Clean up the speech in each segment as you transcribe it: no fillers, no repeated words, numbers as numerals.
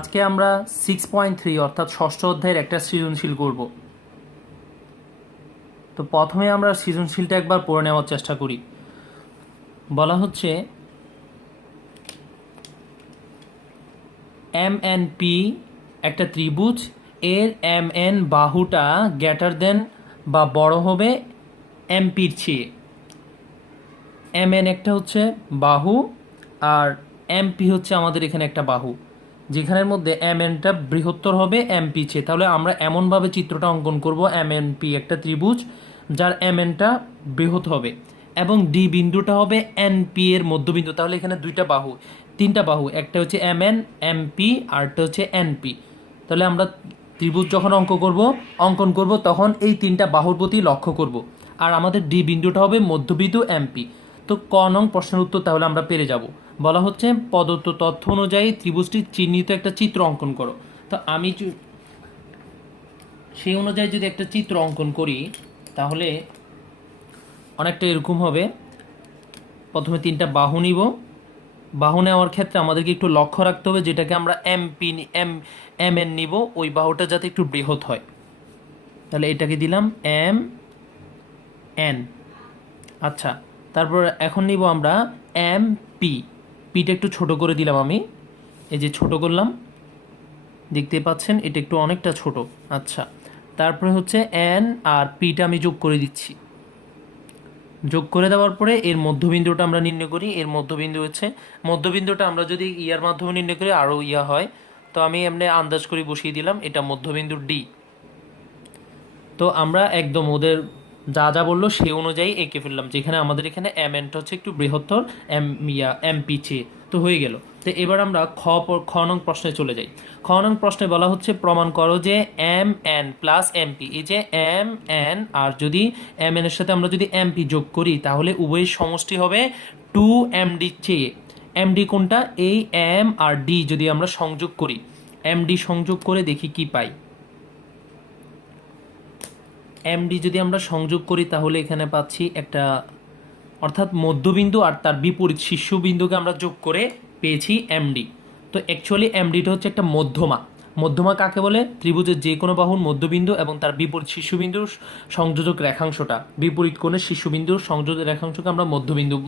আজকে আমরা 6.3 অর্থাৎ ষষ্ঠ অধ্যায়ের একটা সৃজনশীল করব। তো প্রথমে আমরা সৃজনশীলটা একবার পড়ে নেওয়ার চেষ্টা করি। বলা হচ্ছে এম এন পি একটা ত্রিভুজ, এর এম এন বাহুটা গ্রেটার দেন বা বড় হবে এমপির চেয়ে। এম এন একটা হচ্ছে বাহু আর এমপি হচ্ছে আমাদের এখানে একটা বাহু, যেখানের মধ্যে এম এনটা বৃহত্তর হবে এমপি চেয়ে। তাহলে আমরা এমনভাবে চিত্রটা অঙ্কন করব, এম এন পি একটা ত্রিভুজ যার এম এনটা বৃহৎ হবে এবং ডি বিন্দুটা হবে এন পি এর মধ্যবিন্দু। তাহলে এখানে দুইটা বাহু, তিনটা বাহু, একটা হচ্ছে এম এন, এমপি আরটা হচ্ছে এনপি। তাহলে আমরা ত্রিভুজ যখন অঙ্কন করব তখন এই তিনটা বাহুর প্রতি লক্ষ্য করব, আর আমাদের ডি বিন্দুটা হবে মধ্যবিন্দু এমপি। তো ক নং প্রশ্নের উত্তর তাহলে আমরা পেরে যাব। বলা হচ্ছে প্রদত্ত তথ্য অনুযায়ী ত্রিভুজটির চিহ্নিত একটা চিত্র অঙ্কন করো। তো আমি সেই অনুযায়ী যদি একটা চিত্র অঙ্কন করি তাহলে অনেকটা এরকম হবে। প্রথমে তিনটা বাহু নিব, বাহু নেওয়ার ক্ষেত্রে আমাদেরকে একটু লক্ষ্য রাখতে হবে, যেটাকে আমরা এম এন নিব ওই বাহুটা যাতে একটু বৃহৎ হয়। তাহলে এটাকে দিলাম এম এন। আচ্ছা, তারপর এখন নিব আমরা এম পি। পিটা একটু ছোট করে দিলাম আমি, এই যে ছোট করলাম, দেখতে পাচ্ছেন এটা একটু অনেকটা ছোট। আচ্ছা, তারপরে হচ্ছে এন আর পিটা আমি যোগ করে দিচ্ছি। যোগ করে দেওয়ার পরে এর মধ্যবিন্দুটা আমরা নির্ণয় করি। এর মধ্যবিন্দুটা আমরা যদি ইয়ার মাধ্যমে নির্ণয় করি আরও ইয়া হয়। তো আমি এমনি আন্দাজ করে বসিয়ে দিলাম, এটা মধ্যবিন্দু ডি। তো আমরা একদম ওদের যা যা বললো সেই অনুযায়ী এঁকে ফেললাম, যেখানে আমাদের এখানে এম এনটা হচ্ছে একটু বৃহত্তর এমপি চেয়ে। তো হয়ে গেল। তো এবার আমরা খ নং প্রশ্নে চলে যাই। খ নং প্রশ্নে বলা হচ্ছে প্রমাণ করো যে এম এন প্লাস এমপি, এই যে এম এন আর যদি এম এন এর সাথে আমরা যদি এমপি যোগ করি তাহলে উভয়ের সমষ্টি হবে 2md চেয়ে। এমডি কোনটা? এই এম আর ডি যদি আমরা সংযোগ করি, এমডি সংযোগ করে দেখি কি পাই। এমডি যদি আমরা সংযোগ করি তাহলে এখানে পাচ্ছি একটা, অর্থাৎ মধ্যবিন্দু আর তার বিপরীত শীর্ষবিন্দুকে আমরা যোগ করে পেয়েছি এমডি। তো অ্যাকচুয়ালি এমডিটা হচ্ছে একটা মধ্যমা। মধ্যমা কাকে বলে? ত্রিভুজের যে কোনো বাহুর মধ্যবিন্দু এবং তার বিপরীত শীর্ষবিন্দুর সংযোজক রেখাংশটা, বিপরীত কোণের শীর্ষবিন্দুর সংযোজক রেখাংশকে আমরা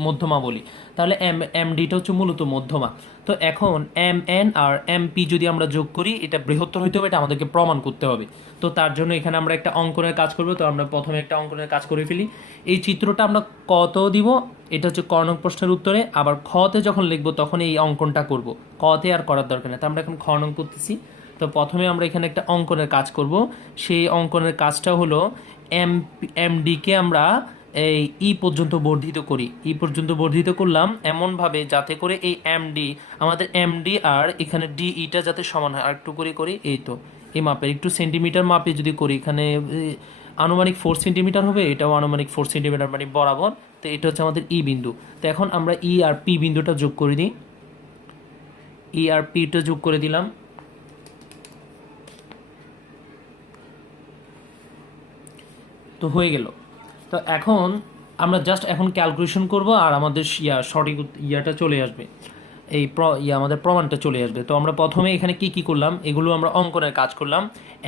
মধ্যমা বলি। তাহলে এমডিটা হচ্ছে মূলত মধ্যমা। তো এখন এম এন আর এমপি যদি আমরা যোগ করি এটা বৃহত্তর হইতে হবে, এটা আমাদেরকে প্রমাণ করতে হবে। তো তার জন্য এখানে আমরা একটা অঙ্কনের কাজ করব। তো আমরা প্রথমে একটা অঙ্কনের কাজ করে ফেলি। এই চিত্রটা আমরা কত দিব, এটা হচ্ছে ক নং প্রশ্নের উত্তরে। আবার খতে যখন লিখবো তখন এই অঙ্কনটা করব, কতে আর করার দরকার নেই। তো আমরা এখন খ নং করতেছি। তো প্রথমে আমরা এখানে একটা অঙ্কনের কাজ করব। সেই অঙ্কনের কাজটা হলো এমডিকে আমরা এই ই পর্যন্ত বর্ধিত করি। ই পর্যন্ত বর্ধিত করলাম এমনভাবে যাতে করে এই এমডি, আমাদের এমডি আর এখানে ডি ইটা যাতে সমান হয়। আর একটু করি এই তো এই মাপের একটু সেন্টিমিটার মাপে যদি করি, এখানে আনুমানিক 4 সেন্টিমিটার হবে, এটাও আনুমানিক 4 সেন্টিমিটার মানে বরাবর। তো এটা হচ্ছে আমাদের ই বিন্দু। তো এখন আমরা ই আর পি বিন্দুটা যোগ করে দিই। ই আর পিটা যোগ করে দিলাম। তো হয়ে গেল। তো এখন আমরা জাস্ট এখন ক্যালকুলেশন করব আর আমাদের সঠিক ইয়াটা চলে আসবে, এই আমাদের প্রমাণটা চলে আসবে। তো আমরা প্রথমে এখানে কি কি করলাম, এগুলো আমরা অঙ্কনের কাজ করলাম।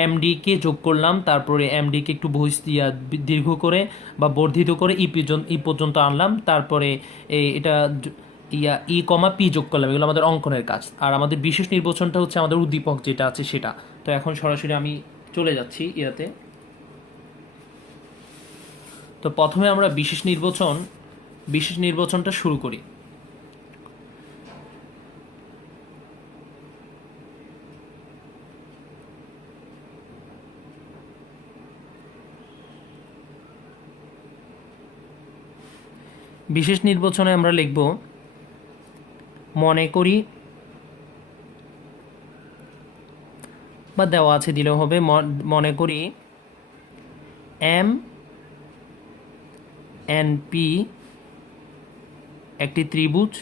এমডিকে যোগ করলাম, তারপরে এমডিকে একটু দীর্ঘ করে বা বর্ধিত করে ই পর্যন্ত আনলাম, তারপরে এটা ই কমা পি যোগ করলাম। এগুলো আমাদের অঙ্কনের কাজ। আর আমাদের বিশেষ নির্বাচনটা হচ্ছে আমাদের উদ্দীপক যেটা আছে সেটা। তো এখন সরাসরি আমি চলে যাচ্ছি ইয়াতে। তো প্রথমে আমরা বিশেষ নির্বাচনটা শুরু করি। বিশেষ নির্বাচনে আমরা লিখব মনে করি, বা দেওয়া আছে দিলেও হবে, মনে করি এম এন পি একটি ত্রিভুজ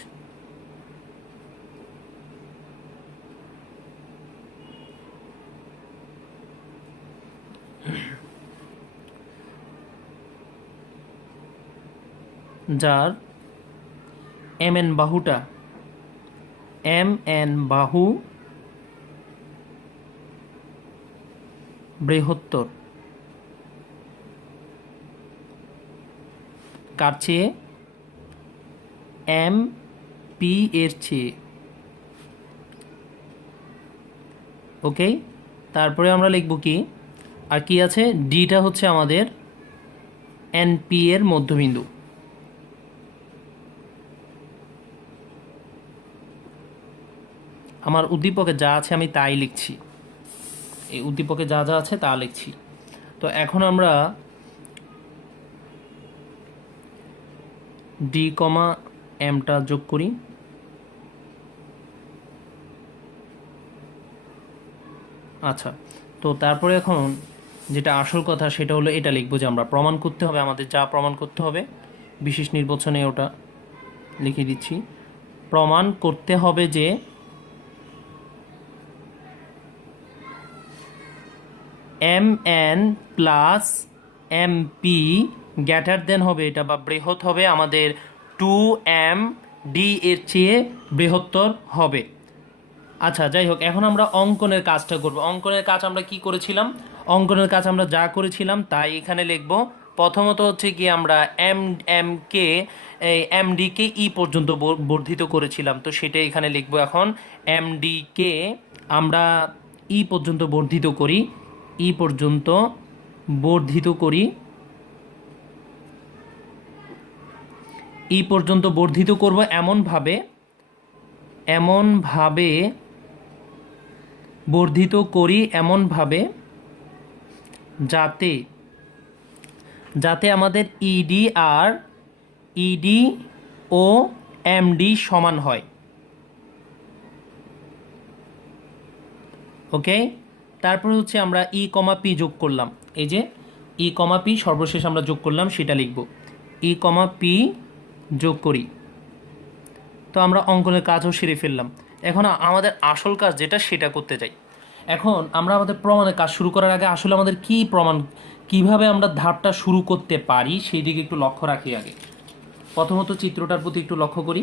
যার এম এন বাহু বৃহত্তর কার চেয়ে? এম পি এর চেয়ে। ওকে, তারপরে আমরা লিখব কি, আর কি আছে, ডিটা হচ্ছে আমাদের এনপি এর মধ্যবিন্দু। আমার উদ্দীপকে যা আছে আমি তাই লিখছি, এই উদ্দীপকে যা যা আছে তা লিখছি। তো এখন আমরা ডি কমা এমটা যোগ করি। আচ্ছা, তো তারপরে এখন যেটা আসল কথা সেটা হলো এটা লিখবো যে আমরা প্রমাণ করতে হবে, আমাদের যা প্রমাণ করতে হবে বিশেষ নির্বাচনে ওটা লিখে দিচ্ছি। প্রমাণ করতে হবে যে M N plus M P greater than হবে এটা বা বৃহৎ হবে আমাদের 2m ডি এর চেয়ে বৃহত্তর হবে। আচ্ছা, যাই হোক, এখন আমরা অঙ্কনের কাজটা করব। অঙ্কনের কাজ আমরা কি করেছিলাম? অঙ্কনের কাজ আমরা যা করেছিলাম তাই এখানে লিখব। প্রথমত হচ্ছে কি আমরা কে এমডিকে ই পর্যন্ত বর্ধিত করেছিলাম, তো সেটা এখানে লিখব। এখন এমডিকে আমরা ই পর্যন্ত বর্ধিত করি, ই পর্যন্ত বর্ধিত করি, ই পর্যন্ত বর্ধিত করব এমনভাবে বর্ধিত করি এমনভাবে যাতে আমাদের ইডি ও এমডি সমান হয়। ওকে, তারপর হচ্ছে আমরা ই কমা পি যোগ করলাম, এই যে ই কমা পি সর্বশেষ আমরা যোগ করলাম সেটা লিখব। ই কমা পি যোগ করি, তো আমরা অঙ্কনের কাজও সেরে ফেললাম। এখন আমাদের আসল কাজ যেটা সেটা করতে যাই। এখন আমরা আমাদের প্রমাণের কাজ শুরু করার আগে আসলে আমাদের কি প্রমাণ, কিভাবে আমরা ধাপটা শুরু করতে পারি সেই দিকে একটু লক্ষ্য রাখি আগে। প্রথমত চিত্রটার প্রতি একটু লক্ষ্য করি।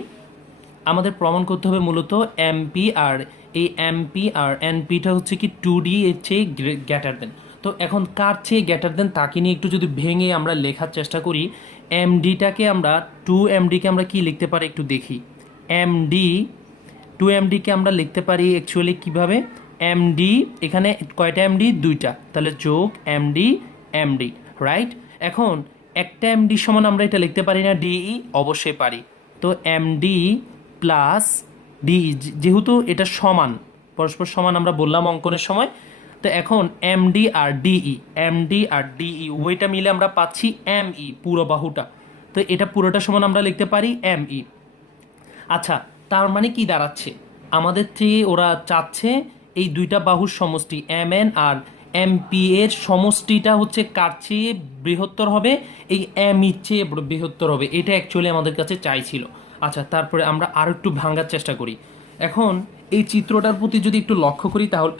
আমাদের প্রমাণ করতে হবে মূলত এমপি আর এই এমপি আর এনপিটা হচ্ছে কি 2D এর চেয়ে গ্রেটার দেন। তো এখন কার চেয়ে গ্রেটার দেন তাকে নিয়ে একটু যদি ভেঙে আমরা লেখার চেষ্টা করি, এমডিটাকে আমরা 2MDকে আমরা কি লিখতে পারি একটু দেখি। এমডি 2MDকে আমরা লিখতে পারি অ্যাকচুয়ালি কিভাবে, এমডি এখানে কয়টা এমডি? দুইটা, তাহলে যোগ এমডি, রাইট। এখন একটা এমডি সমান আমরা এটা লিখতে পারি না ডিই? অবশ্যই পারি। তো এমডি প্লাস ডিই, যেহেতু এটা সমান, পরস্পর সমান আমরা বললাম অঙ্কনের সময়, তো এখন এমডি আর ডিই উভয়টা মিলে আমরা পাচ্ছি এমই, পুরো বাহুটা। তো এটা পুরোটা সমান আমরা লিখতে পারি এমই। আচ্ছা, তার মানে কি দাঁড়াচ্ছে, আমাদের থেকে ওরা চাচ্ছে এই দুইটা বাহুর সমষ্টি এম এন আর এমপি এর সমষ্টিটা হচ্ছে কার চেয়ে বৃহত্তর হবে, এই এমই চেয়ে বৃহত্তর হবে, এটা অ্যাকচুয়ালি আমাদের কাছে চাইছিল। আচ্ছা, তারপরে আমরা আর একটু ভাঙার চেষ্টা করি। এখন এই চিত্রটার প্রতি যদি একটু লক্ষ্য করি তাহলে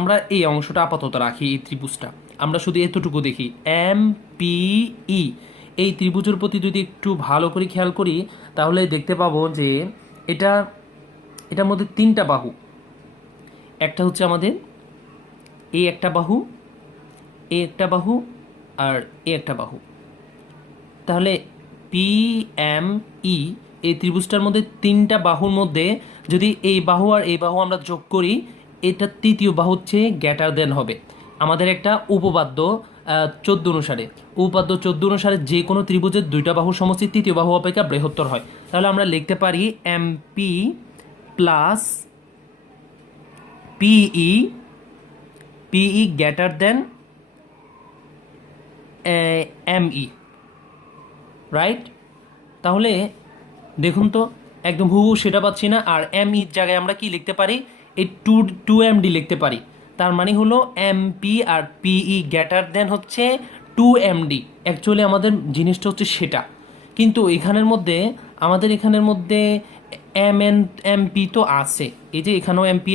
আমরা এই অংশটা আপাতত রাখি, এই ত্রিভুজটা আমরা শুধু এতটুকু দেখি, এমপিই। এই ত্রিভুজের প্রতি যদি একটু ভালো করে খেয়াল করি তাহলে দেখতে পাবো যে এটার মধ্যে তিনটা বাহু, একটা হচ্ছে আমাদের এই একটা বাহু, এই একটা বাহু, আর এই একটা বাহু। তাহলে পিএমই এই ত্রিভুজটার মধ্যে তিনটা বাহুর মধ্যে যদি এই বাহু আর এই বাহু আমরা যোগ করি, এটা তৃতীয় বাহু হচ্ছে গ্রেটার দেন হবে। আমাদের একটা উপপাদ্য 14 অনুসারে, উপপাদ্য 14 অনুসারে যে কোনো ত্রিভুজের দুইটা বাহুর সমষ্টি তৃতীয় বাহু অপেক্ষা বৃহত্তর হয়। তাহলে আমরা লিখতে পারি MP plus PE greater than ME, right. তাহলে দেখুন তো একদম হুবহু সেটা পাচ্ছি না, আর এমইর জায়গায় আমরা কি লিখতে পারি, এই 2MD লিখতে পারি। তার মানে হলো এমপি আর পিই গ্রেটার দেন হচ্ছে 2MD, অ্যাকচুয়ালি আমাদের জিনিসটা হচ্ছে সেটা। কিন্তু আমাদের এখানের মধ্যে এমপি তো আছে, এই যে এখানেও এমপি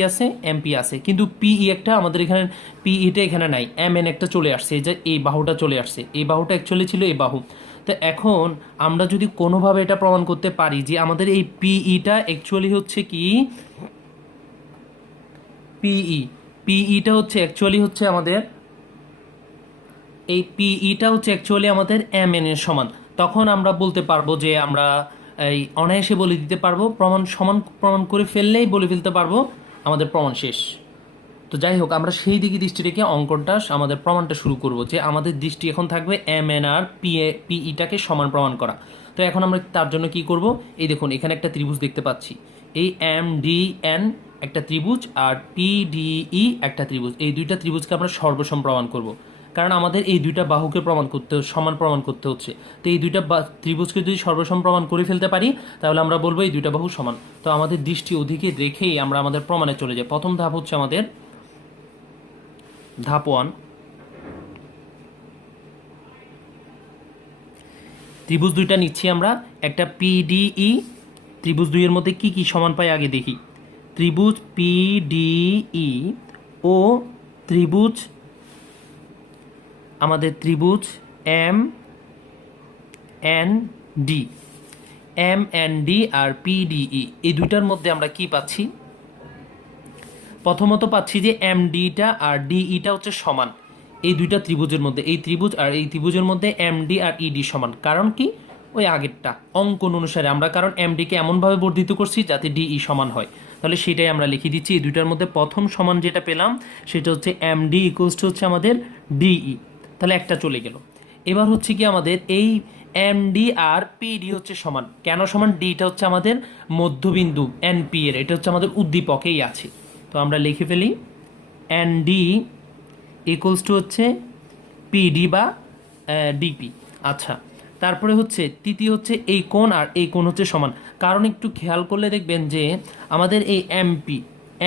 আছে, কিন্তু পিই একটা আমাদের এখানে পিইটা এখানে নাই, এমএন একটা চলে আসছে, এই যে এই বাহুটা চলে আসছে, এই বাহুটা অ্যাকচুয়ালি ছিল এই বাহু। তো এখন আমরা যদি কোনোভাবে এটা প্রমাণ করতে পারি যে আমাদের এই পিইটা অ্যাকচুয়ালি হচ্ছে কি, পিইটা হচ্ছে অ্যাকচুয়ালি হচ্ছে আমাদের এই পিইটা হচ্ছে অ্যাকচুয়ালি আমাদের এম এন এর সমান, তখন আমরা বলতে পারবো যে আমরা এই অনায়াসে বলে দিতে পারবো, প্রমাণ সমান প্রমাণ করে ফেললেই বলে ফেলতে পারবো আমাদের প্রমাণ শেষ। তো যাই হোক, আমরা সেই দিকে দৃষ্টি রেখে অঙ্কনটা আমাদের প্রমাণটা শুরু করব, যে আমাদের দৃষ্টি এখন থাকবে এম এন আর পিইটাকে সমান প্রমাণ করা। তো এখন আমরা তার জন্য কি করব, এই দেখুন এখানে একটা ত্রিভুজ দেখতে পাচ্ছি, এই এম ডি এন একটা ত্রিভুজ আর পিডিই একটা ত্রিভুজ, এই দুইটা ত্রিভুজকে আমরা সর্বসম প্রমাণ করব, কারণ আমাদের এই দুইটা বাহুকে প্রমাণ করতে সমান প্রমাণ করতে হচ্ছে। তো এই দুইটা ত্রিভুজকে যদি সর্বসম প্রমাণ করে ফেলতে পারি তাহলে আমরা বলবো এই দুইটা বাহু সমান। তো আমাদের দৃষ্টি ওদিকে রেখেই আমরা আমাদের প্রমাণে চলে যাই। প্রথম ধাপ হচ্ছে আমাদের ধাপ 1, ত্রিভুজ দুইটা নিচ্ছি আমরা, একটা পিডিই, ত্রিভুজ দুইয়ের মধ্যে কি কি সমান পাই আগে দেখি। ত্রিভুজ পিডিই ও ত্রিভুজ আমাদের ত্রিভুজ M N D, M N D আর পিডিই, এই দুইটার মধ্যে আমরা কি পাচ্ছি, প্রথমত পাচ্ছি যে এম ডিটা আর ডিইটা হচ্ছে সমান। এই দুইটা ত্রিভুজের মধ্যে, এই ত্রিভুজ আর এই ত্রিভুজের মধ্যে এম ডি আর ইডি সমান, কারণ কি ওই আগেরটা অঙ্কন অনুসারে আমরা, কারণ এম ডিকে এমনভাবে বর্ধিত করছি যাতে ডিই সমান হয়, তাহলে সেটাই আমরা লিখে দিচ্ছি। এই দুইটার মধ্যে প্রথম সমান যেটা পেলাম সেটা হচ্ছে এম ডি ইকুয়ালস টু হচ্ছে আমাদের ডিই, তাহলে একটা চলে গেল। এবার হচ্ছে কি আমাদের এই এম ডি আর পিডি হচ্ছে সমান, কেন সমান, ডিটা হচ্ছে আমাদের মধ্যবিন্দু এনপি এর, এটা হচ্ছে আমাদের উদ্দীপকেই আছে। তো আমরা লিখে ফেলি এন ডি ইকুয়ালস টু হচ্ছে পিডি বা ডিপি। আচ্ছা, তারপরে হচ্ছে তৃতীয় হচ্ছে এই কোণ আর এই কোণ হচ্ছে সমান, কারণ একটু খেয়াল করলে দেখবেন যে আমাদের এই এমপি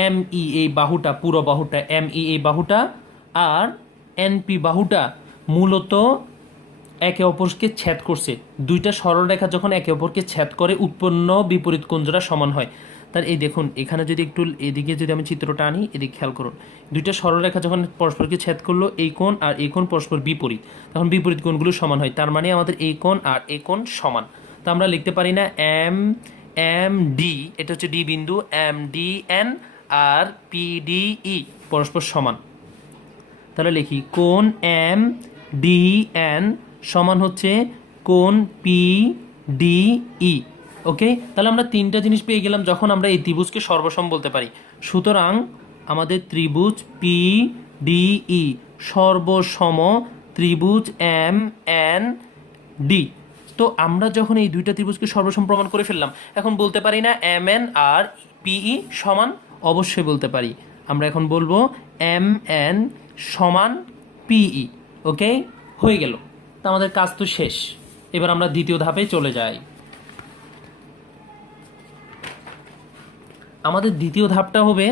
এমই এই বাহুটা, পুরো বাহুটা এমই এই বাহুটা আর এনপি বাহুটা মূলত একে অপরকে ছেদ করছে। দুইটা সরলরেখা যখন একে অপরকে ছেদ করে উৎপন্ন বিপরীত কোণ জোড়া সমান হয়। তার এই দেখুন এখানে যদি একটু এদিকে যদি আমি চিত্রটা আনি, এদিকে খেয়াল করুন, দুইটা সরলরেখা যখন পরস্পরকে ছেদ করলো, এই কোণ আর এই কোণ পরস্পর বিপরীত, তখন বিপরীত কোণগুলো সমান হয়, তার মানে আমাদের এই কোণ আর এই কোণ সমান। তো আমরা লিখতে পারি না এম এম ডি, এটা হচ্ছে ডি বিন্দু, এম ডি এন আর পিডিই পরস্পর সমান, তাহলে লিখি কোণ এম ডি এন সমান হচ্ছে কোণ পি ডিই। ওকে, তাহলে আমরা তিনটা জিনিস পেয়ে গেলাম যখন আমরা এই ত্রিভুজকে সর্বসম বলতে পারি। সুতরাং আমাদের ত্রিভুজ পি ডিই সর্বসম ত্রিভুজ এম এন ডি। তো আমরা যখন এই দুইটা ত্রিভুজকে সর্বসম প্রমাণ করে ফেললাম, এখন বলতে পারি না এম এন আর পিই সমান, অবশ্যই বলতে পারি। আমরা এখন বলবো এম এন সমান পিই। ওকে, হয়ে গেল, তো আমাদের কাজ তো শেষ। এবার আমরা দ্বিতীয় ধাপে চলে যাই। আমাদের দ্বিতীয় ধাপটা হবে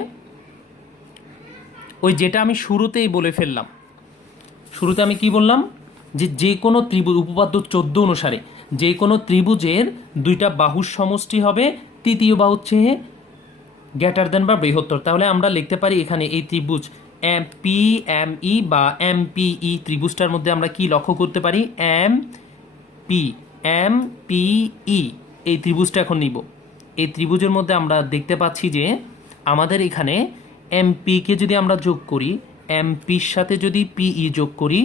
ওই যেটা আমি শুরুতেই বলে ফেললাম। শুরুতে আমি কি বললাম, যে কোনো ত্রিভুজ উপপাদ্য 14 অনুসারে যে কোনো ত্রিভুজের দুইটা বাহুর সমষ্টি হবে তৃতীয় বাহুর চেয়ে গ্রেটার দেন বা বৃহত্তর। তাহলে আমরা লিখতে পারি এখানে এই ত্রিভুজ এম পি এম ই বা এম পিই ত্রিভুজটার মধ্যে আমরা কি লক্ষ্য করতে পারি, এম পিই এই ত্রিভুজটা এখন নিব। এই ত্রিভুজের মধ্যে আমরা দেখতে পাচ্ছি যে আমাদের এখানে এমপিকে যদি আমরা যোগ করি, এমপির সাথে যদি পিই যোগ করি,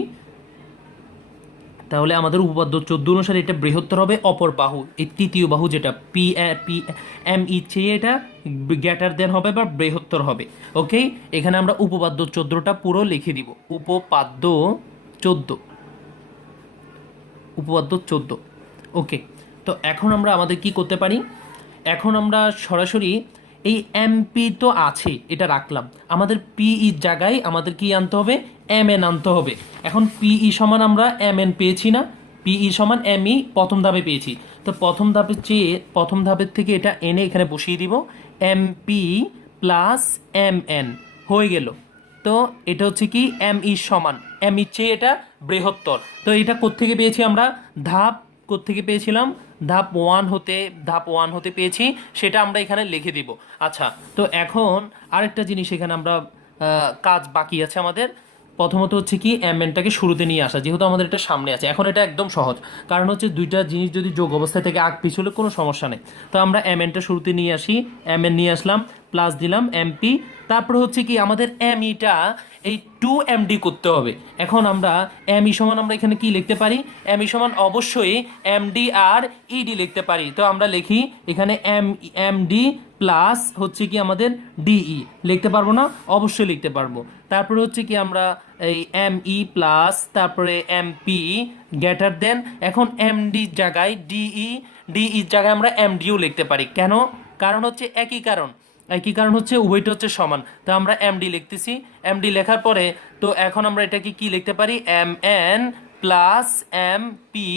তাহলে আমাদের উপপাদ্য 14 অনুসারে এটা বৃহত্তর হবে অপর বাহু, এই তৃতীয় বাহু যেটা পি এম ই চেয়ে এটা গ্রেটার দেন হবে বা বৃহত্তর হবে। ওকে, এখানে আমরা উপপাদ্য 14টা পুরো লিখে দিব, উপপাদ্য 14। ওকে, তো এখন আমরা আমাদের কি করতে পারি, এখন আমরা সরাসরি এই এমপি তো আছে এটা রাখলাম, আমাদের পিই জায়গায় আমাদের কি আনতে হবে, এম এন আনতে হবে। এখন পিই সমান আমরা এম এন পেয়েছি না, পিই সমান এমই প্রথম ধাপে পেয়েছি, তো প্রথম ধাপের থেকে এটা এনে এখানে বসিয়ে দিব, এমপি প্লাস এম এন হয়ে গেল। তো এটা হচ্ছে কি এমই সমান, এমই চেয়ে এটা বৃহত্তর। তো এটা কোত্থেকে পেয়েছি আমরা, ধাপ কোত্থেকে পেয়েছিলাম, ধাপ ওয়ান হতে পেয়েছি, সেটা আমরা এখানে লিখে দিব। আচ্ছা, তো এখন আরেকটা জিনিস এখানে আমরা কাজ বাকি আছে আমাদের। প্রথমত হচ্ছে কি এম এনটাকে শুরুতে নিয়ে আসা, যেহেতু আমাদের এটা সামনে আছে, এখন এটা একদম সহজ, কারণ হচ্ছে দুইটা জিনিস যদি যোগ অবস্থায় থেকে আগ পিছ হলে কোনো সমস্যা নেই। তো আমরা এম এনটা শুরুতে নিয়ে আসি, এম এন নিয়ে আসলাম, প্লাস দিলাম এমপি, তারপর হচ্ছে কি আমাদের এমইটা এই 2md করতে হবে। এখন আমরা এমই সমান আমরা এখানে কি লিখতে পারি, এমই সমান অবশ্যই এমডি আর ইডি লিখতে পারি। তো আমরা লিখি এখানে এমডি প্লাস হচ্ছে কি আমাদের ডিই লিখতে পারবো না, অবশ্যই লিখতে পারবো। তারপরে হচ্ছে কি আমরা এই এমই প্লাস তারপরে এমপি গ্রেটার দেন, এখন এমডি জায়গায় ডিই জায়গায় আমরা এমডিও লিখতে পারি। কেন? কারণ হচ্ছে একই কারণ হচ্ছে উভয়টা হচ্ছে সমান। তো আমরা এমডি লিখতেছি, এমডি লেখার পরে তো এখন আমরা এটাকে কি লিখতে পারি, M N plus M P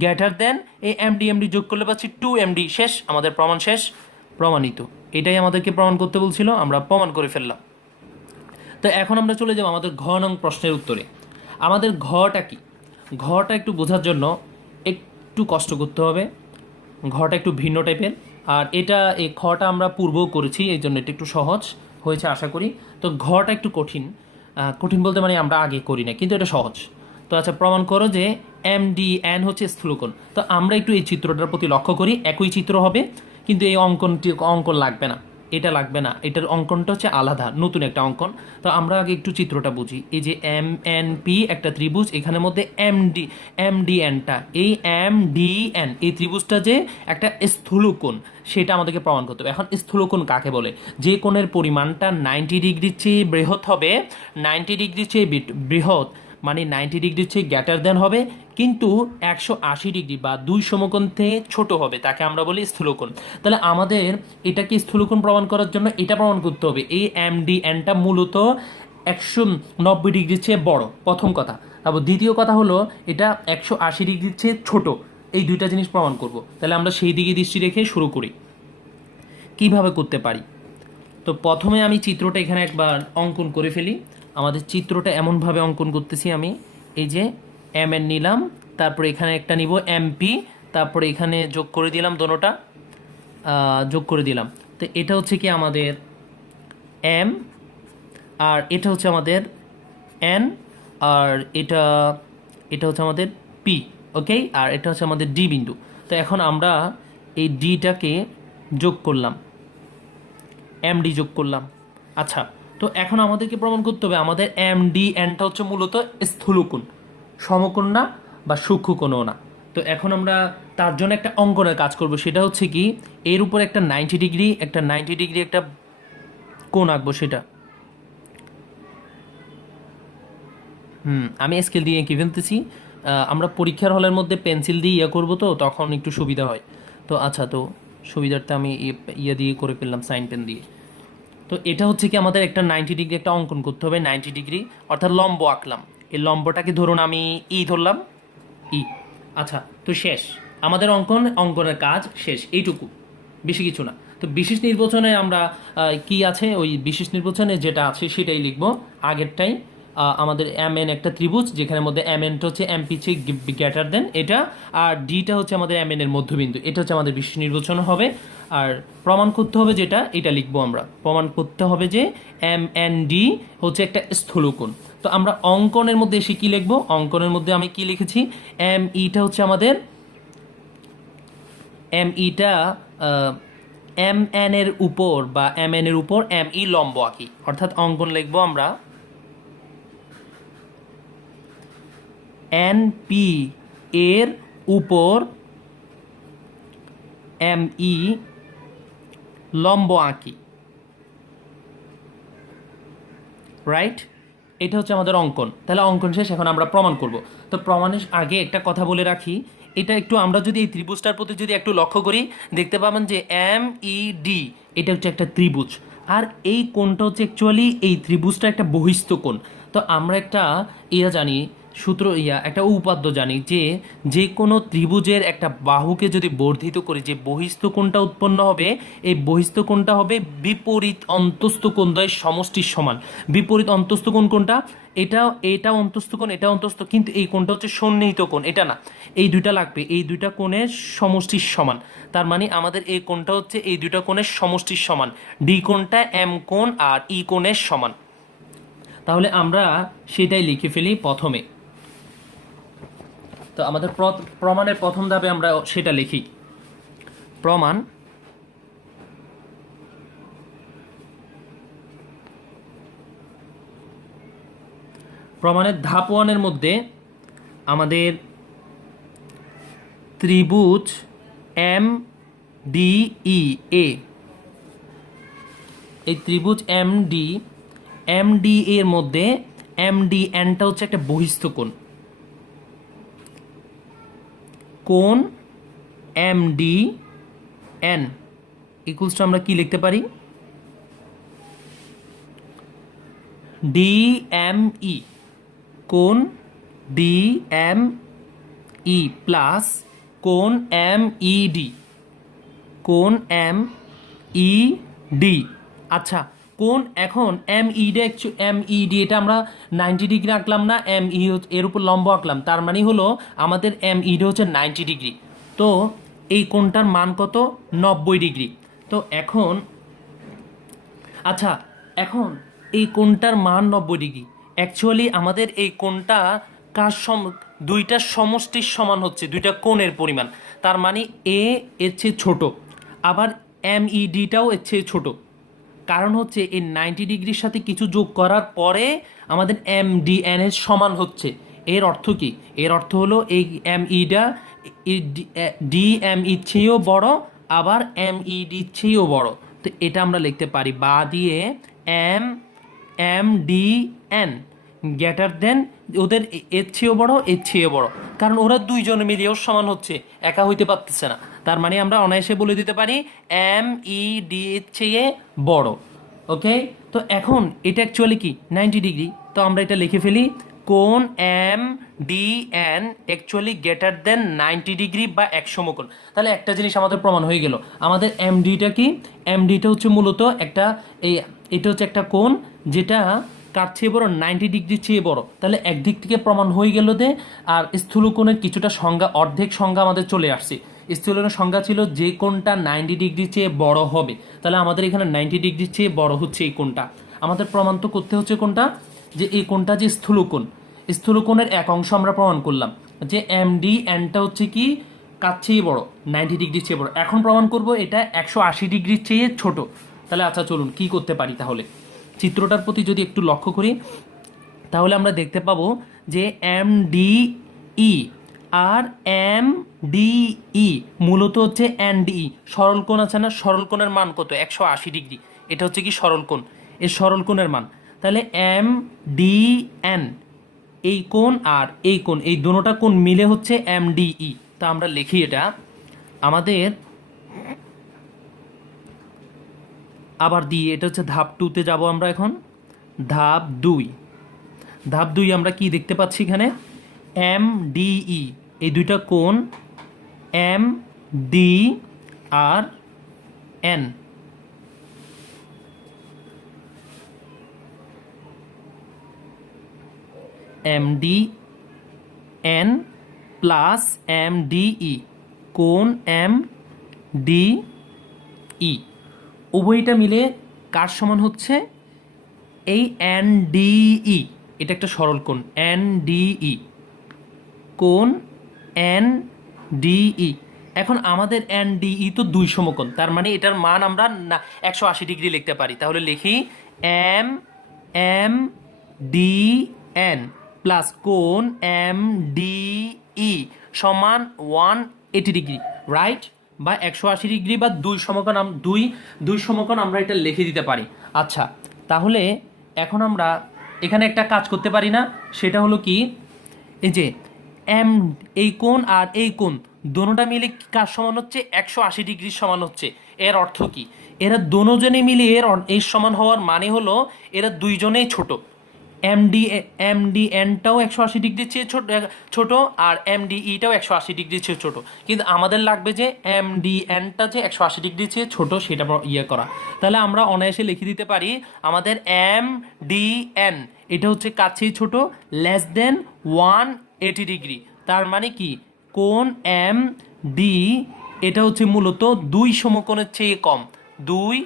greater than এই এমডি যোগ করলে পাচ্ছি 2md। শেষ, আমাদের প্রমাণ শেষ, প্রমাণিত। এটাই আমাদেরকে প্রমাণ করতে বলছিল, আমরা প্রমাণ করে ফেললাম। তো এখন আমরা চলে যাব আমাদের ঘ নং প্রশ্নের উত্তরে। আমাদের ঘটা কি, ঘটা একটু বোঝার জন্য একটু কষ্ট করতে হবে, ঘটা একটু ভিন্ন টাইপের। আর এটা এই খটা আমরা পূর্বও করেছি, এই জন্য এটা একটু সহজ হয়েছে আশা করি। তো ঘটা একটু কঠিন, কঠিন বলতে মানে আমরা আগে করি না, কিন্তু এটা সহজ। তো আচ্ছা, প্রমাণ করো যে MDN হচ্ছে স্থূলকোণ। তো আমরা একটু এই চিত্রটার প্রতি লক্ষ্য করি, একই চিত্র হবে কিন্তু এই অঙ্কন লাগবে না, এটা লাগবে না, এটার অঙ্কনটা হচ্ছে আলাদা, নতুন একটা অঙ্কন। তো আমরা আগে একটু চিত্রটা বুঝি। এই যে MNP একটা ত্রিভুজ, এখানের মধ্যে MDNটা, এই MDN এই ত্রিভুজটা যে একটা স্থূলকোণ সেটা আমাদেরকে প্রমাণ করতে হবে। এখন স্থূলকোণ কাকে বলে? যে কোণের পরিমাণটা 90 ডিগ্রির চেয়ে বৃহৎ হবে, 90 ডিগ্রির চেয়ে বৃহৎ মানে 90 ডিগ্রির চেয়ে গ্রেটার দেন হবে, কিন্তু 180 ডিগ্রি বা 2 সমকোণ থেকে ছোট হবে, তাকে আমরা বলি স্থূলকোণ। তাহলে আমাদের এটাকে স্থূলকোণ প্রমাণ করার জন্য এটা প্রমাণ করতে হবে এই MDNটা মূলত 190 ডিগ্রির চেয়ে বড়, প্রথম কথা। তারপর দ্বিতীয় কথা হলো এটা 180 ডিগ্রির চেয়ে ছোট, এই দুইটা জিনিস প্রমাণ করব। তাহলে আমরা সেই দিকে দৃষ্টি রেখে শুরু করি, কিভাবে করতে পারি। তো প্রথমে আমি চিত্রটা এখানে একবার অঙ্কন করে ফেলি। আমাদের চিত্রটা এমনভাবে অঙ্কন করতেছি আমি, এই যে MN নিলাম, তারপরে এখানে একটা নিব MP, তারপরে এখানে যোগ করে দিলাম, দোনোটা যোগ করে দিলাম। তো এটা হচ্ছে কি আমাদের M, আর এটা হচ্ছে আমাদের N, আর এটা হচ্ছে আমাদের P, ওকে, আর এটা হচ্ছে আমাদের D বিন্দু। তো এখন আমরা এই ডিটাকে যোগ করলাম, MD যোগ করলাম। আচ্ছা, তো এখন আমাদেরকে প্রমাণ করতে হবে আমাদের MDNটা হচ্ছে মূলত স্থূলকোণ, সমকোণ না বা সূক্ষ্মকোণও না। তো এখন আমরা তার জন্য একটা অঙ্কনের কাজ করব, সেটা হচ্ছে কি এর উপর একটা 90 ডিগ্রি একটা কোণ আঁকবো। সেটা আমি স্কেল দিয়ে এঁকে ফেলতেছি। আমরা পরীক্ষার হলের মধ্যে পেন্সিল দিয়ে ইয়ে করবো, তো তখন একটু সুবিধা হয়। তো আচ্ছা, তো সুবিধার্থে আমি ইয়ে দিয়ে করে ফেললাম, সাইন পেন দিয়ে। তো এটা হচ্ছে কি আমাদের একটা 90 ডিগ্রি একটা অঙ্কন করতে হবে, 90 ডিগ্রি অর্থাৎ লম্ব আঁকলাম। এই লম্বটাকে ধরুন আমি ধরলাম, আচ্ছা, তো শেষ, আমাদের অঙ্কনের কাজ শেষ, এইটুকু, বেশি কিছু না। তো বিশেষ নির্বাচনে আমরা কি আছে, ওই বিশেষ নির্বাচনে যেটা আছে সেটাই লিখবো, আগেরটাই। আমাদের MN একটা ত্রিভুজ, যেখানে মধ্যে MNটা হচ্ছে MP চেয়ে গ্রেটার দেন এটা, আর ডিটা হচ্ছে আমাদের MN এর মধ্যবিন্দু, এটা হচ্ছে আমাদের বিশেষ নির্বাচন হবে। আর প্রমাণ করতে হবে যেটা, এটা লিখবো আমরা, প্রমাণ করতে হবে যে MND হচ্ছে একটা স্থূলকোণ। তো আমরা অঙ্কনের মধ্যে এসে কী লিখবো, অঙ্কনের মধ্যে আমি কি লিখেছি, MEটা হচ্ছে আমাদের MEটা MN এর উপর বা MN এর উপর ME লম্ব আঁকি, অর্থাৎ অঙ্কন লিখবো আমরা NP এর উপর ME লম্ব আঁকি, রাইট? এটা হচ্ছে আমাদের অঙ্কন। তাহলে অঙ্কন শেষ, এখন আমরা প্রমাণ করব। তো প্রমাণের আগে একটা কথা বলে রাখি, এটা একটু আমরা যদি এই ত্রিভুজটার প্রতি যদি একটু লক্ষ্য করি, দেখতে পাবেন যে MED এটা হচ্ছে একটা ত্রিভুজ, আর এই কোণটা হচ্ছে অ্যাকচুয়ালি এই ত্রিভুজটা একটা বহিস্থ কোণ। তো আমরা একটা জানি, একটা উপাদ্য জানি যে যে কোনো ত্রিভুজের একটা বাহুকে যদি বর্ধিত করি, যে বহিস্থ কোণটা উৎপন্ন হবে, এই বহিস্থ কোণটা হবে বিপরীত অন্তস্থ কোণদ্বয়ের সমষ্টির সমান। বিপরীত অন্তস্থ কোণ কোনটা? এটা অন্তস্থ কোণ, এটা অন্তস্থ, কিন্তু এই কোণটা হচ্ছে সন্নিহিত কোণ, এটা না। এই দুইটা লাগবে, এই দুইটা কোণের সমষ্টির সমান। তার মানে আমাদের এই কোণটা হচ্ছে এই দুইটা কোণের সমষ্টির সমান, ডি কোণটা M কোণ আর ই কোণের সমান। তাহলে আমরা সেটাই লিখে ফেলি প্রথমে। তো আমাদের প্রমাণের প্রথম ধাপে আমরা সেটা লিখি, প্রমাণ প্রমাণের ধাপ 1-এর মধ্যে আমাদের ত্রিভুজ এম ডি ই এ, এই ত্রিভুজ এম ডি এর মধ্যে এম ডি এনটা হচ্ছে একটা বহিস্থ কোণ। কোণ M D N equals to আমরা কি লিখতে পারি, ডি এম ই, কোণ ডি এম ই প্লাস কোণ এম ই ডি, কোণ এম ই ডি। আচ্ছা, কোণ এখন এম ই ডি এটা আমরা 90 ডিগ্রি আঁকলাম না, এম ই এর উপর লম্ব আঁকলাম, তার মানে হলো আমাদের এম ই ডি হচ্ছে 90 ডিগ্রি। তো এই কোণটার মান কত, 90 ডিগ্রি। তো এখন আচ্ছা, এখন এই কোণটার মান 90 ডিগ্রি, অ্যাকচুয়ালি আমাদের এই কোণটা কার দুইটার সমষ্টির সমান হচ্ছে, দুইটা কোণের পরিমাণ। তার মানে এ এর চেয়ে ছোটো, আবার এম ই ডিটাও এর চেয়ে ছোটো। কারণ হচ্ছে এই 90 ডিগ্রির সাথে কিছু যোগ করার পরে আমাদের এম ডি এন এর সমান হচ্ছে। এর অর্থ কি, এর অর্থ হলো এই এম ইটা ডি এম ই চেয়েও বড়, আবার এম ই ডি চেয়েও বড়। তো এটা আমরা লিখতে পারি বা দিয়ে M D N greater than, ওদের এর চেয়েও বড়, এর চেয়েও বড়, কারণ ওরা দুইজন মিলিয়েও সমান হচ্ছে, একা হইতে পারতেছে না। তার মানে আমরা অনায়াসে বলে দিতে পারি এম ই ডি এর চেয়ে বড়। ওকে, তো এখন এটা অ্যাকচুয়ালি কি 90 ডিগ্রি, তো আমরা এটা লিখে ফেলি, কোণ M D N actually greater than 90 degree বা এক সমকোণ। তাহলে একটা জিনিস আমাদের প্রমাণ হয়ে গেল, আমাদের এম ডিটা কি, এম ডিটা হচ্ছে মূলত একটা এটা হচ্ছে একটা কোণ যেটা কার চেয়ে বড়, 90 ডিগ্রি চেয়ে বড়। তাহলে একদিক থেকে প্রমাণ হয়ে গেল যে, আর স্থূলকোণের কিছুটা সংজ্ঞা, অর্ধেক সংজ্ঞা আমাদের চলে আসছে। স্থূলকোণের সংজ্ঞা ছিল যে কোণটা 90 ডিগ্রি চেয়ে বড় হবে, তাহলে আমাদের এখানে 90 ডিগ্রি চেয়ে বড় হচ্ছে এই কোণটা। আমাদের প্রমাণ তো করতে হচ্ছে কোনটা, যে এই কোণটা যে স্থূলকোণ, স্থূলকোণের এক অংশ আমরা প্রমাণ করলাম যে এম ডি এনটা হচ্ছে কি কার চেয়ে বড়, 90 ডিগ্রি চেয়ে বড়। এখন প্রমাণ করব এটা 180 ডিগ্রি চেয়ে ছোট। তাহলে আচ্ছা চলুন কি করতে পারি, তাহলে চিত্রটার প্রতি যদি একটু লক্ষ্য করি তাহলে আমরা দেখতে পাবো যে এম ডি ই আর এম ডি ই মূলত হচ্ছে এন ডি ই, সরল কোণ আছে না, সরল কোণের মান কত, 180 ডিগ্রি। এটা হচ্ছে কি সরল কোণ, এর সরল কোণের মান। তাহলে এম ডি এন এই কোণ আর এই কোণ, এই দুটোটা কোণ মিলে হচ্ছে এম ডি ই। তা আমরা লিখি এটা আমাদের আবার দিয়ে, এটা হচ্ছে ধাপ 2-তে যাব আমরা এখন। ধাপ 2 আমরা কি দেখতে পাচ্ছি এখানে, এম ডি ই এই দুইটা কোণ এম ডি আর N, M D N plus M D E, কোণ এম ডি ই, উভয়টা মিলে কার সমান হচ্ছে, এই এন ডি ই, এটা একটা সরল কোণ এন ডি ই, কোণ এন ডি ই। এখন আমাদের এন ডি ই তো দুই সমকোণ, তার মানে এটার মান আমরা 180 ডিগ্রি লিখতে পারি। তাহলে লিখি M M D N plus কোণ এম ডি ই সমান 180 ডিগ্রি, রাইট, বা 180 ডিগ্রি বা দুই সমকোণ আমরা এটা লিখে দিতে পারি। আচ্ছা, তাহলে এখন আমরা এখানে একটা কাজ করতে পারি না, সেটা হলো কি, এই যে এম এই কোণ আর এই কোণ দোনোটা মিলে কার সমান হচ্ছে, 180 ডিগ্রির সমান হচ্ছে। এর অর্থ কি, এরা দোনোজনে মিলে এর সমান হওয়ার মানে হলো এরা দুইজনেই ছোট। এম ডি এনটাও 180 ডিগ্রির চেয়ে ছোট আর এম ডি ইটাও 180 ডিগ্রির চেয়ে ছোট, কিন্তু আমাদের লাগবে যে এম ডি এনটা যে 180 ডিগ্রির চেয়ে ছোট সেটা করা। তাহলে আমরা অনায়াসে লিখে দিতে পারি আমাদের এম ডি এন এটা হচ্ছে কাছেই ছোট, লেস দেন 180 ডিগ্রি। তার মানে কি, কোণ এম ডি এটা হচ্ছে মূলত দুই সমকোণের চেয়ে কম, দুই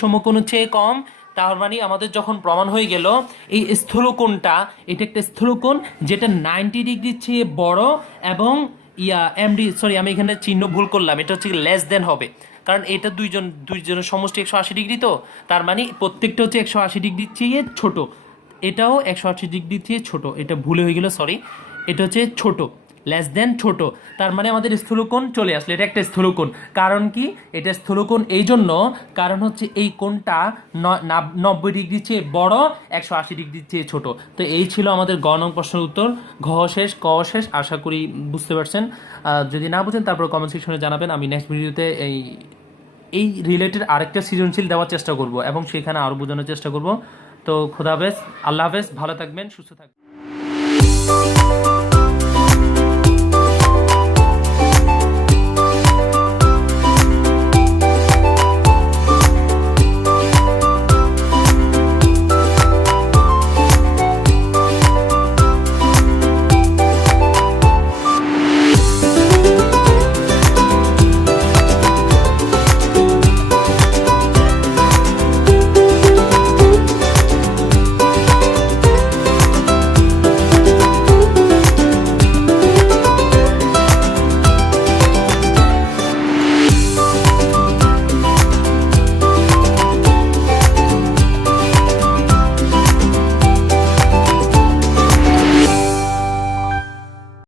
সমকোণের চেয়ে কম। তার মানে আমাদের যখন প্রমাণ হয়ে গেল এই স্থূলকোণটা, এটা একটা স্থূলকোণ যেটা 90 ডিগ্রির চেয়ে বড়, এবং আমি এখানে চিহ্ন ভুল করলাম, এটা হচ্ছে লেস দেন হবে, কারণ এটা দুইজনের সমষ্টি 180 ডিগ্রি, তো তার মানে প্রত্যেকটা হচ্ছে 180 ডিগ্রির চেয়ে ছোট। এটাও 180 ডিগ্রি থেকে ছোট, এটা ভুলে হয়ে গেল, সরি। এটা হচ্ছে ছোট, লেস দেন ছোট, তার মানে আমাদের স্থূলকোণ চলে আসলো, এটা একটা স্থূলকোণ। কারণ কি এটা স্থূলকোণ এই জন্য, কারণ হচ্ছে এই কোণটা 90 ডিগ্রি চেয়ে বড়, 180 ডিগ্রির চেয়ে ছোট। তো এই ছিল আমাদের গ নং প্রশ্নের উত্তর। ঘ শেষ, ক শেষ, আশা করি বুঝতে পারছেন। যদি না বুঝেন তারপর কমেন্ট সেকশনে জানাবেন, আমি নেক্সট ভিডিওতে এই রিলেটেড আরেকটা সৃজনশীল দেওয়ার চেষ্টা করব এবং সেখানে আরও বোঝানোর চেষ্টা করব। তো খোদা হাফেজ, আল্লাহ হাফেজ, ভালো থাকবেন, সুস্থ থাকবেন।